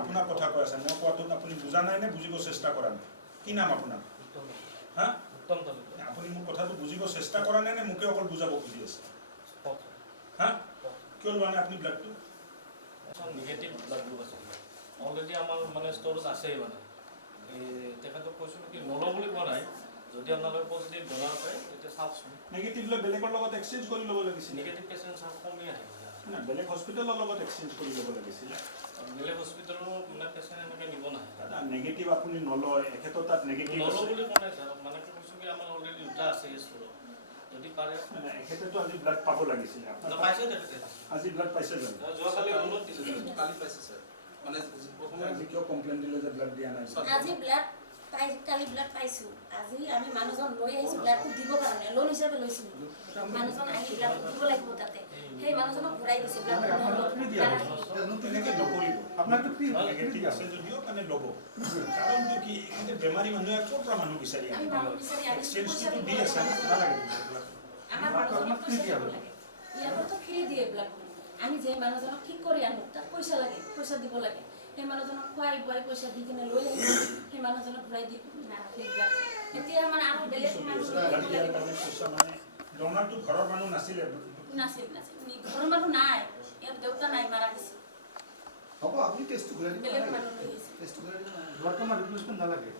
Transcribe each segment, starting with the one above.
আপনাৰ কথা কৈ আছে মই কোৱাটোত আপুনি বুজা নাই নে বুজিব চেষ্টা কৰা নাই কি নাম আপোনাৰ হা আপুনি মোৰ কথাটো বুজিব চেষ্টা কৰা নাই নে মুকে অকল বুজাব খুজি আছে হা কিয় লোৱা নাই আপুনি ব্লাডটো নিগেটিভ ব্লাড গ্ৰুপ আছে অলৰেডি আমাৰ মানে ষ্টৰত আছেই মানে তেখেতক কৈছোঁ কি নলওঁ বুলি কোৱা নাই যদি আপোনালোকে পজিটিভ ডনাৰ পায় তেতিয়া চাওকচোন নেগেটিভ লৈ বেলেগৰ লগত এক্সচেঞ্জ কৰি ল'ব লাগিছিল নিগেটিভ পেচেণ্ট চাওক কমি আহে না বেলেগ হস্পিটেলৰ লগত এক্সচেঞ্জ কৰি ল'ব লাগিছিল বেলেগ হস্পিটেলৰ মানে পেচেণ্ট এনেকৈ নিব নাহে নেগেটিভ আপুনি নলয় এখেতৰ তাত নেগেটিভ নলওঁ বুলি কোৱা নাই ছাৰ মানে কি কৈছোঁ কি আমাৰ অলৰেডি দুটা আছে ষ্টৰত যদি পাৰে এখেতেতো আজি ব্লাড পাব লাগিছিল পাইছে তেখেতে আজি ব্লাড পাইছে জানো যোৱাকালি ৰুমত দিছে কালি পাইছে স্যার মানে আজি কিয় কমপ্লেইন দিলে যে ব্লাড দিয়া নাই আজি ব্লাড কালি ব্লাড পাইছো আজি আমি মানুহজন লৈ আহিছো ব্লাডটো দিব কাৰণে লোন হিচাপে লৈছিলো মানুহজন আহি ব্লাড দিব লাগিব তাতে সেই মানুহজনক ঘূৰাই দিছে ব্লাড তেনেকৈ নকৰিব আপোনাৰতো ফ্ৰী নেগেটিভ আছে যদিও মানে ল'ব কাৰণটো কি এতে বেমাৰী মানুহে ক'ৰ পৰা মানুহ বিচাৰি আমি মানুহ বিচাৰি আমি এক্সচেঞ্জটো দি আছে নালাগে আমাৰ মানুহজনক পইচা দিব লাগে ইয়াৰতো ফ্ৰী দিয়ে ব্লাড আমি যে মানুহজনক ঠিক কৰি আনো তাত পইচা লাগে পইচা দিব লাগে সেই মানুহজনক খুৱাই বুৱাই পইচা দি কিনে লৈ আহিছোঁ সেই মানুহজনক ঘূৰাই দি ব্লাড এতিয়া মানে আৰু বেলেগ মানুহ মানে ডনাৰটো ঘৰৰ মানুহ নাছিলে নাছিল ঘৰৰ মানুহ নাই ইয়াত দেউতা নাই মাৰা গৈছে হ'ব আপনি টেস্ট করে দিন বেলেগ মানুহ লৈ আহিছে টেস্ট করে দিন বর্তমান রিপ্লেসমেন্ট নালাগে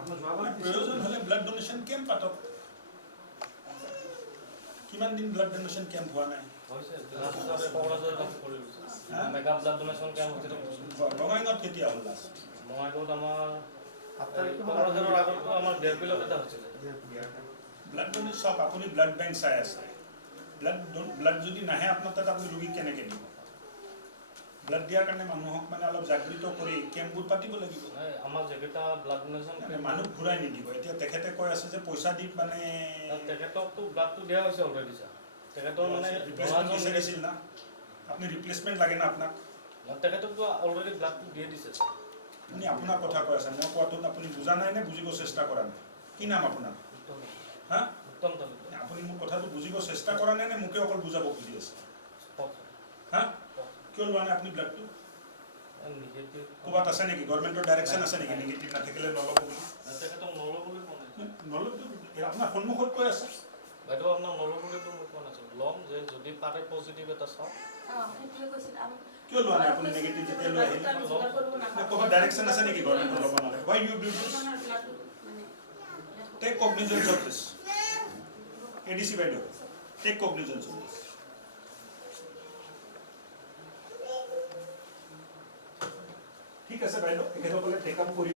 আপনার জবাব প্ৰয়োজন হ'লে ব্লাড ডোনেশ্যন কেম্প পাতক কিমান দিন ব্লাড ডোনেশ্যন কেম্প হোৱা নাই মেকআপ ব্লাড ডোনেশ্যন কেম্প হৈছে বঙাইগাঁৱত কেতিয়া হ'ল লাষ্ট বঙাইগাঁৱত আমাৰ 15,000 আগতো আমাৰ ডেৰবিলত এটা হৈছিলে ব্লাড ডোনেশ্যন চাওক আপুনি ব্লাড বেংক চাই আছে ব্লাড যদি নাহে আপোনাৰ তাত আপুনি ৰোগীক কেনেকৈ দিব ব্লাড দিয়াৰ কাৰণে মানুহক মানে অলপ জাগৃত কৰি কেম্পবোৰ পাতিব লাগিব আমাৰ যেকেইটা ব্লাড ডোনেশ্যন মানুহ ঘূৰাই নিদিব এতিয়া তেখেতে কৈ আছে যে পইচা দি মানে তেখেতকতো ব্লাডটো দিয়া হৈছে অলৰেডি ছাৰ তেখেতৰ মানে ৰিপ্লেচমেণ্ট বিচাৰিছিল না আপুনি ৰিপ্লেচমেণ্ট লাগে না আপোনাক তেখেতকতো অলৰেডি ব্লাডটো দিয়ে দিছে ছাৰ আপুনি আপোনাৰ কথা কৈ আছে মই কোৱাটোত আপুনি বুজা নাই নে বুজিব চেষ্টা কৰা নাই কি নাম আপোনাৰ হা উত্তম তালুকদাৰ আপুনি মোৰ কথাটো বুজিব চেষ্টা কৰা নাই নে মোকে অকল বুজাব খুজি আছে হা কিয় লোৱা নাই আপুনি ব্লাডটো নিগেটিভ ক'ৰবাত আছে নেকি গভৰ্ণমেণ্টৰ ডাইৰেকশ্যন আছে নেকি নিগেটিভ নাথাকিলে নল'ব বুলি তেখেতক নলওঁ বুলি কোৱা নাই নল'ব আপোনাৰ সন্মুখত কৈ আছে বাইদেউ আপোনাৰ নলওঁ বুলিতো মই কোৱা নাছিলোঁ ল'ম যে যদি পাৰে পজিটিভ এটা চাওক সেইটোৱে কৈছিল আমি কিয় লোৱা নাই আপুনি নেগেটিভ যেতিয়া লৈ আহিলে ক'ৰবাত ডাইৰেকশ্যন আছে নেকি গভৰ্ণমেণ্টৰ ল'ব নালাগে why you do this take cognizance of this ADC বাইদেউ take cognizance of this ঠিক আছে বাইদেউ এখেতসকলে টেক আপ কৰি